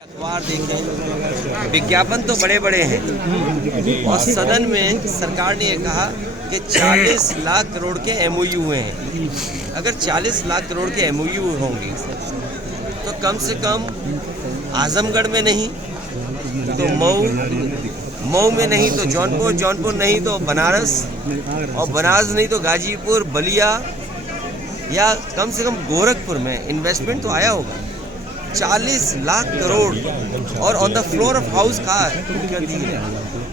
अखबार देखें, विज्ञापन तो बड़े बड़े हैं और सदन में सरकार ने यह कहा कि 40 लाख करोड़ के एमओयू हुए हैं। अगर 40 लाख करोड़ के एमओयू होंगे तो कम से कम आजमगढ़ में नहीं तो मऊ में नहीं तो जौनपुर नहीं तो बनारस, और बनारस नहीं तो गाजीपुर, बलिया या कम से कम गोरखपुर में इन्वेस्टमेंट तो आया होगा। 40 लाख करोड़ और on the floor of house कहा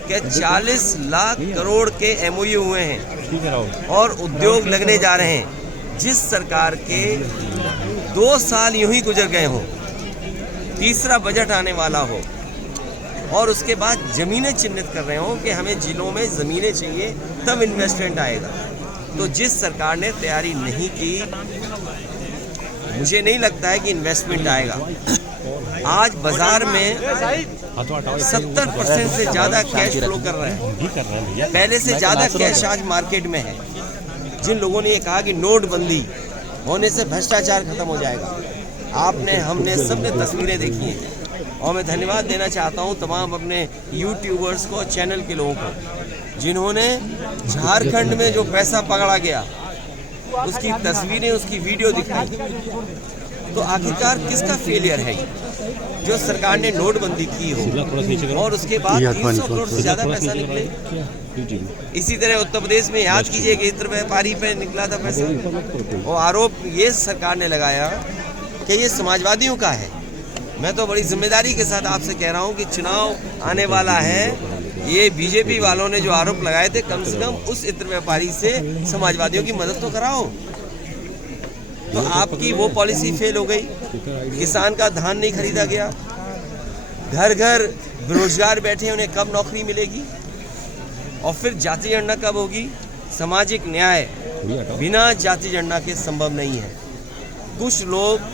कि 40 लाख करोड़ के एमओयू हुए हैं और उद्योग लगने जा रहे हैं। जिस सरकार के 2 साल यूं ही गुजर गए हों, तीसरा बजट आने वाला हो और उसके बाद ज़मीनें चिन्हित कर रहे हों कि हमें जिलों में ज़मीनें चाहिए तब इन्वेस्टमेंट आएगा, तो जिस सरकार ने तैयारी नहीं की, मुझे नहीं लगता है कि इन्वेस्टमेंट आएगा। आज बाजार में 70% से ज़्यादा कैश फ्लो कर रहा है, पहले से ज़्यादा कैश आज मार्केट में है। जिन लोगों ने ये कहा कि नोटबंदी होने से भ्रष्टाचार खत्म हो जाएगा, हमने सबने तस्वीरें देखी हैं और मैं धन्यवाद देना चाहता हूँ तमाम अपने यूट्यूबर्स को, चैनल के लोगों को, जिन्होंने झारखंड में जो पैसा पकड़ा गया उसकी तस्वीरें, उसकी वीडियो दिखाई। तो आखिरकार किसका फेलियर है ये? जो सरकार ने नोटबंदी की हो और उसके बाद 300 करोड़ से ज़्यादा पैसा निकले। इसी तरह उत्तर प्रदेश में याद कीजिए कि इत्र व्यापारी पे निकला था पैसा, और आरोप ये सरकार ने लगाया कि ये समाजवादियों का है। मैं तो बड़ी जिम्मेदारी के साथ आपसे कह रहा हूँ कि चुनाव आने वाला है, ये बीजेपी वालों ने जो आरोप लगाए थे, कम से कम उस इत्र व्यापारी से समाजवादियों की मदद तो कराओ। तो आपकी वो पॉलिसी फेल हो गई, किसान का धान नहीं खरीदा गया, घर घर बेरोजगार बैठे, उन्हें कब नौकरी मिलेगी, और फिर जाति जनगणना कब होगी? सामाजिक न्याय बिना जाति जनगणना के संभव नहीं है। कुछ लोग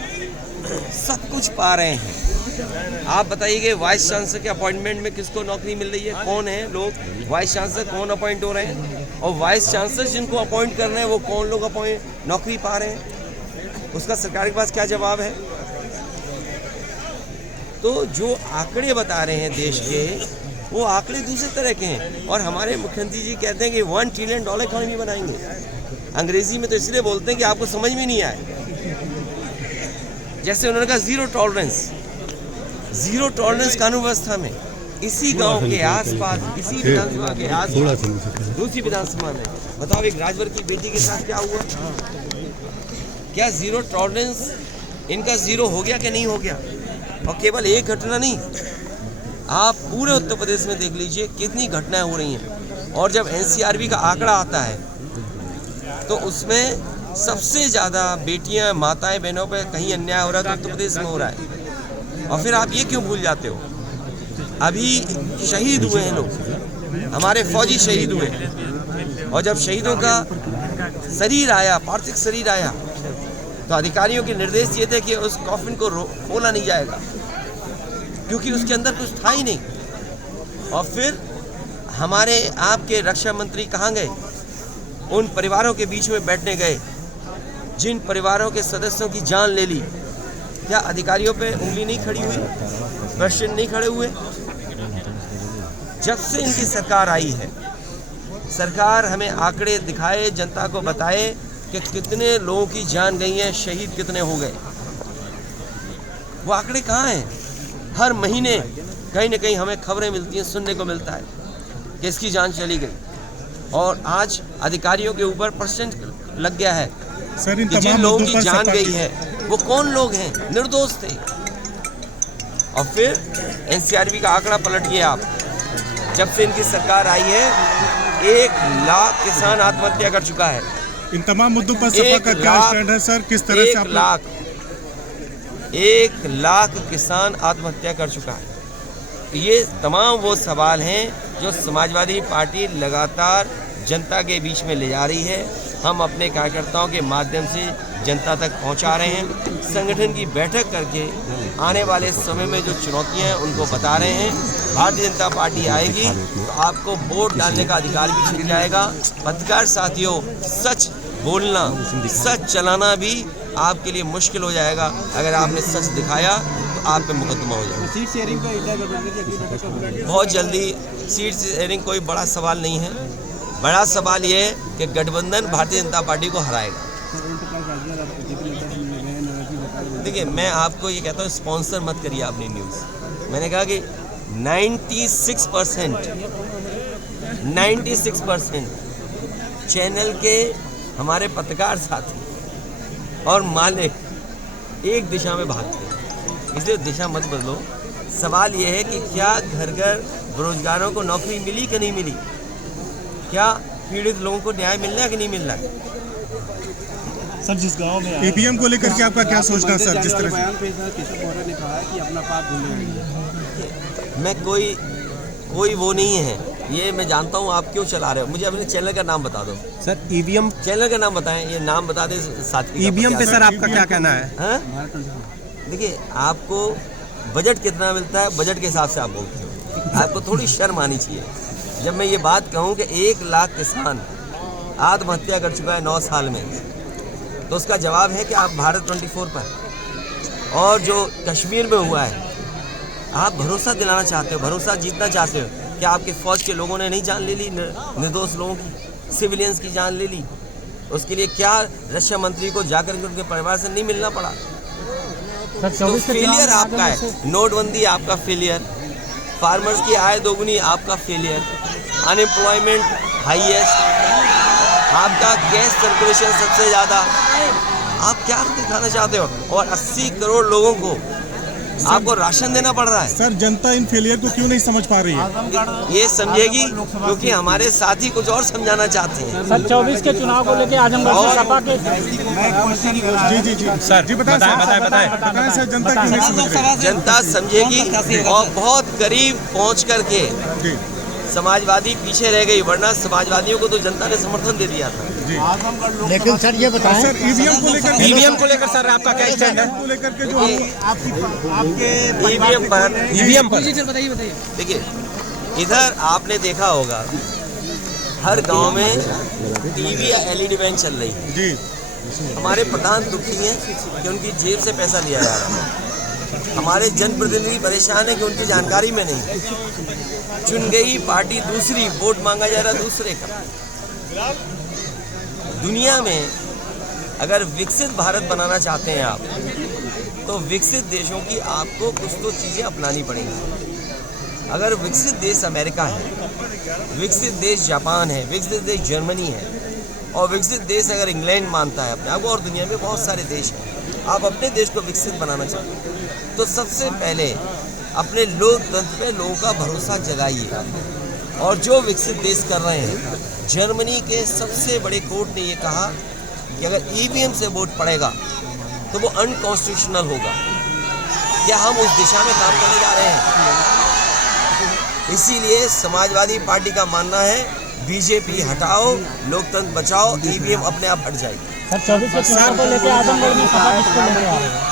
सब कुछ पा रहे हैं। आप बताइए कि वाइस चांसलर के अपॉइंटमेंट में किसको नौकरी मिल रही है? कौन है लोग वाइस चांसलर, कौन अपॉइंट हो रहे हैं? और वाइस चांसलर जिनको अपॉइंट कर रहे हैं वो कौन लोग नौकरी पा रहे हैं? उसका सरकार के पास क्या जवाब है? तो जो आंकड़े बता रहे हैं देश के, वो आंकड़े दूसरे तरह के हैं। और हमारे मुख्यमंत्री जी कहते हैं कि $1 ट्रिलियन इकोनॉमी बनाएंगे। अंग्रेजी में तो इसलिए बोलते हैं कि आपको समझ में नहीं आए। जैसे उन्होंने कहा जीरो टॉलरेंस कानून व्यवस्था में, इसी गांव के आसपास, इसी विधानसभा के आसपास दूसरी विधानसभा में, बताओ एक राजभर की बेटी के साथ क्या हुआ? क्या जीरो टॉलरेंस इनका जीरो हो गया कि नहीं हो गया? और केवल एक घटना नहीं, आप पूरे उत्तर प्रदेश में देख लीजिए कितनी घटनाएं हो रही हैं। और जब एनसीआरबी का आंकड़ा आता है तो उसमें सबसे ज़्यादा बेटियां, माताएं, बहनों पे कहीं अन्याय हो रहा है तो उत्तर प्रदेश में हो रहा है। और फिर आप ये क्यों भूल जाते हो? अभी शहीद हुए हैं लोग, हमारे फौजी शहीद हुए, और जब शहीदों का शरीर आया, पार्थिव शरीर आया, तो अधिकारियों के निर्देश ये थे कि उस कॉफिन को खोला नहीं जाएगा क्योंकि उसके अंदर कुछ था ही नहीं। और फिर हमारे आपके रक्षा मंत्री कहाँ गए? उन परिवारों के बीच में बैठने गए जिन परिवारों के सदस्यों की जान ले ली। क्या अधिकारियों पे उंगली नहीं खड़ी हुई? प्रश्न नहीं खड़े हुए? जब से इनकी सरकार आई है, सरकार हमें आंकड़े दिखाए, जनता को बताए कि कितने लोगों की जान गई है, शहीद कितने हो गए। वो आंकड़े कहाँ हैं? हर महीने कहीं ना कहीं हमें खबरें मिलती हैं, सुनने को मिलता है कि इसकी जान चली गई। और आज अधिकारियों के ऊपर प्रश्न लग गया है कि जिन लोगों की जान गई है वो कौन लोग हैं? निर्दोष थे। और फिर एनसीआरबी का आंकड़ा पलट गया। आप जब से इनकी सरकार आई है, 1 लाख किसान आत्महत्या कर चुका है। इन तमाम मुद्दों पर सपा का क्या स्टैंड है सर? किस तरह से 1 लाख किसान आत्महत्या कर चुका है। ये तमाम वो सवाल हैं जो समाजवादी पार्टी लगातार जनता के बीच में ले जा रही है। हम अपने कार्यकर्ताओं के माध्यम से जनता तक पहुंचा रहे हैं। संगठन की बैठक करके आने वाले समय में जो चुनौतियां हैं उनको बता रहे हैं। भारतीय जनता पार्टी आएगी तो आपको वोट डालने का अधिकार भी छिन जाएगा। पत्रकार साथियों, सच बोलना, सच चलाना भी आपके लिए मुश्किल हो जाएगा। अगर आपने सच दिखाया तो आप पे मुकदमा हो जाएगा। सीट शेयरिंग का बहुत जल्दी सीट शेयरिंग कोई बड़ा सवाल नहीं है। बड़ा सवाल ये है कि गठबंधन भारतीय जनता पार्टी को हराएगा। देखिए, मैं आपको ये कहता हूँ, स्पॉन्सर मत करिए अपनी न्यूज़। मैंने कहा कि 96% चैनल के हमारे पत्रकार साथी और मालिक एक दिशा में भागते हैं, इसलिए दिशा मत बदलो। सवाल ये है कि क्या घर घर बेरोजगारों को नौकरी मिली कि नहीं मिली, क्या पीड़ित लोगों को न्याय मिलना है कि नहीं मिलना है। सर, जिस गांव में ईवीएम को लेकर के आपका क्या सोचना है सर? जिस तरह ने कहा है कि अपना पाप भूलेंगे, मैं कोई वो नहीं है, ये मैं जानता हूँ आप क्यों चला रहे हो। मुझे अपने चैनल का नाम बता दो सर। ईवीएम चैनल का नाम बताएं, ये नाम बता दे साथी। ईवीएम पे सर आपका क्या कहना है? देखिए, आपको बजट कितना मिलता है, बजट के हिसाब से आप बोलते हो। आपको थोड़ी शर्म आनी चाहिए। जब मैं ये बात कहूँ कि 1 लाख किसान आत्महत्या कर चुका है 9 साल में, तो उसका जवाब है कि आप भारत 24 पर और जो कश्मीर में हुआ है, आप भरोसा दिलाना चाहते हो, भरोसा जीतना चाहते हो। क्या आपके फौज के लोगों ने नहीं जान ले ली, निर्दोष लोगों की, सिविलियंस की जान ले ली? उसके लिए क्या रक्षा मंत्री को जाकर के उनके परिवार से नहीं मिलना पड़ा? तो फेलियर आपका है। नोटबंदी आपका फेलियर, फार्मर्स की आय दोगुनी आपका फेलियर, अनएम्प्लॉयमेंट हाईएस्ट, आपका गैस सर्कुलेशन सबसे ज़्यादा। आप क्या दिखाना चाहते हो? और 80 करोड़ लोगों को आपको राशन देना पड़ रहा है। सर, जनता इन फेलियर को क्यों नहीं समझ पा रही है? ये समझेगी क्योंकि हमारे साथी कुछ और समझाना चाहते हैं। सर, 24 के चुनाव को लेकर आजमगढ़ से सपा के जी सर, जी बताएं सर, जनता क्यों नहीं समझ रही? जनता समझेगी और बहुत करीब पहुंच करके समाजवादी पीछे रह गई, वरना समाजवादियों को तो जनता ने समर्थन दे दिया था। लेकिन सर ये बताएं, सर, ईवीएम को लेकर सर आपका क्या स्टैंड है? को लेकर के जो ईवीएम पर देखिए, इधर आपने देखा होगा हर गांव में टीवी या एलईडी वैन चल रही है जी। हमारे प्रधान दुखी हैं कि उनकी जेब से पैसा लिया जा रहा है। हमारे जनप्रतिनिधि परेशान है कि उनकी जानकारी में नहीं। चुन गई पार्टी दूसरी, वोट मांगा जा रहा दूसरे का। दुनिया में अगर विकसित भारत बनाना चाहते हैं आप, तो विकसित देशों की आपको कुछ तो चीज़ें अपनानी पड़ेंगी। अगर विकसित देश अमेरिका है, विकसित देश जापान है, विकसित देश जर्मनी है, और विकसित देश अगर इंग्लैंड मानता है अपने आप को, और दुनिया में बहुत सारे देश हैं, आप अपने देश को विकसित बनाना चाहते हैं तो सबसे पहले अपने लोकतंत्र पे लोगों का भरोसा जगाइए। और जो विकसित देश कर रहे हैं, जर्मनी के सबसे बड़े कोर्ट ने ये कहा कि अगर ईवीएम से वोट पड़ेगा तो वो अनकॉन्स्टिट्यूशनल होगा। क्या हम उस दिशा में काम करने जा रहे हैं? इसीलिए समाजवादी पार्टी का मानना है बीजेपी हटाओ, लोकतंत्र बचाओ, ईवीएम अपने आप हट जाएगी। सर, 24 के चुनाव को लेकर आजमगढ़ में सपा किसको लेके आ रहे हैं?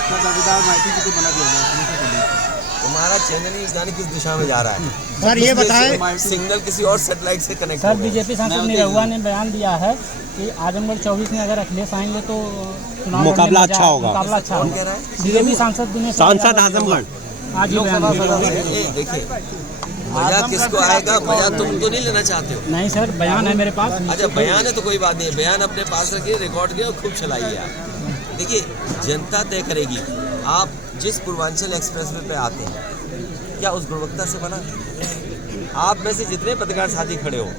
तुम्हारा चैनल ही जाने किस दिशा में जा रहा है। सर ये बताएं, सिग्नल किसी और सैटेलाइट से कनेक्ट सर, बीजेपी सांसद निरहुआ ने बयान दिया है कि आजमगढ़ 24 में अगर अखिलेश आएंगे तो चुनाव मुकाबला अच्छा होगा। मुकाबला अच्छा कौन होगा। कह रहा है? बीजेपी सांसद आजमगढ़ आज ही बयान दिया। देखिए, मजा किसको आएगा? मजा तुम तो नहीं लेना चाहते हो। नहीं सर, बयान है मेरे पास। अच्छा, बयान है तो कोई बात नहीं, बयान अपने पास रखिए, रिकॉर्ड किए और खूब चलाइए आप। देखिए, जनता तय करेगी। आप जिस पूर्वांचल एक्सप्रेसवे पे आते हैं, क्या उस गुणवत्ता से बना? आप में से जितने पत्रकार साथी खड़े हो,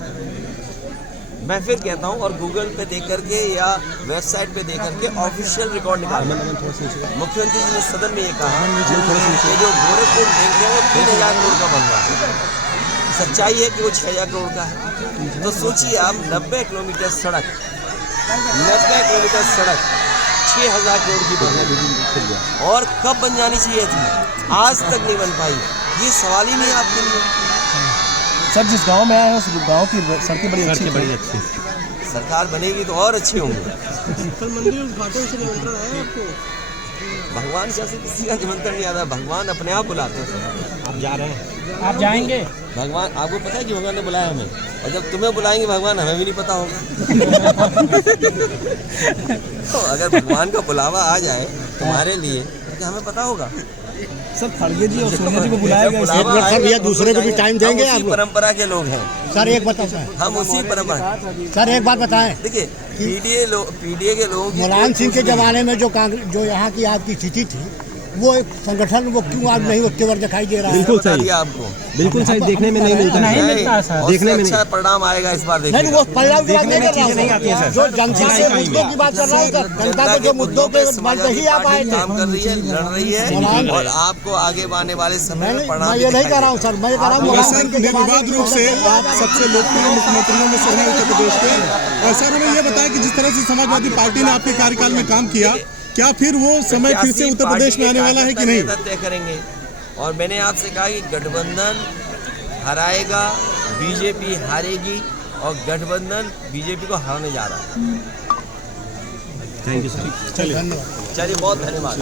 मैं फिर कहता हूँ, और गूगल पे देख करके या वेबसाइट पे देख करके ऑफिशियल रिकॉर्ड निकालना। मुख्यमंत्री जी ने सदन में ये कहा कि जो गोरखपुर बैंक है वो 3000 करोड़ का बन रहा है। सच्चाई है कि वो 6000 करोड़ का है। तो सोचिए आप, 90 किलोमीटर सड़क 6000 करोड़ की बन रही, और कब बन जानी चाहिए थी, आज तक नहीं बन पाई। ये सवाल ही नहीं आपके लिए। सर जिस गांव में आए हैं उस गांव की सड़कें बड़ी अच्छी। सरकार बनेगी तो और अच्छे होंगे। मंदिर उद्घाटन से निमंत्रण आया आपको? भगवान से किसी का निमंत्रण नहीं आता, भगवान अपने आप बुलाते हैं। आप जा रहे हैं? आप जाएंगे? भगवान, आपको पता है कि भगवान ने बुलाया हमें, और जब तुम्हें बुलाएंगे भगवान, हमें भी नहीं पता होगा। तो अगर भगवान का बुलावा आ जाए तुम्हारे लिए तो हमें पता होगा। सर खड़गे जी और सोनिया जी को बुलाया गया बुलावा एक मिनट सर, आएगा भैया, तो दूसरे को भी जाएंगे। टाइम देंगे हम आप उसी लोग? परंपरा के लोग हैं, सर एक बात बताएं, हम उसी परंपरा। सर एक बात बताएं, देखिए पीडीए के लोगों की मुलायम सिंह के कुछ नहीं है। जमाने में जो कांग्रेस जो यहाँ की आपकी स्थिति थी, वो एक संगठन वो क्यों आज नहीं उतने बार दिखाई दे रहा है? बिल्कुल सही आपको बिल्कुल सही, देखने में नहीं मिलता नहीं मिलता है सर। देखने में अच्छा परिणाम आएगा इस बार। नहीं देखिए वो परिणाम की बात नहीं कर रहा हूँ, जो जनता के मुद्दों की बात कर रहा हूँ, जनता के जो मुद्दों पे बल पे ही आप आए थे। काम कर रही है, लड़ रही है, और आपको आगे आने वाले समय में परिणाम मैं ये नहीं कह रहा हूँ सर, मैं ये कह रहा हूँ मुलायम सिंह के जमाने निर्विवाद रूप से आप सबसे लोकप्रिय मुख्यमंत्रियों में से हैं उत्तर प्रदेश के। और सर हमें ये बताएं कि जिस तरह से समाजवादी पार्टी ने आपके कार्यकाल में काम किया, क्या फिर वो समय फिर से उत्तर प्रदेश में आने वाला है कि नहीं? तय करेंगे। और मैंने आपसे कहा कि गठबंधन हराएगा, बीजेपी हारेगी, और गठबंधन बीजेपी को हराने जा रहा है। Thank you sir. धन्यवाद। चलिए बहुत धन्यवाद।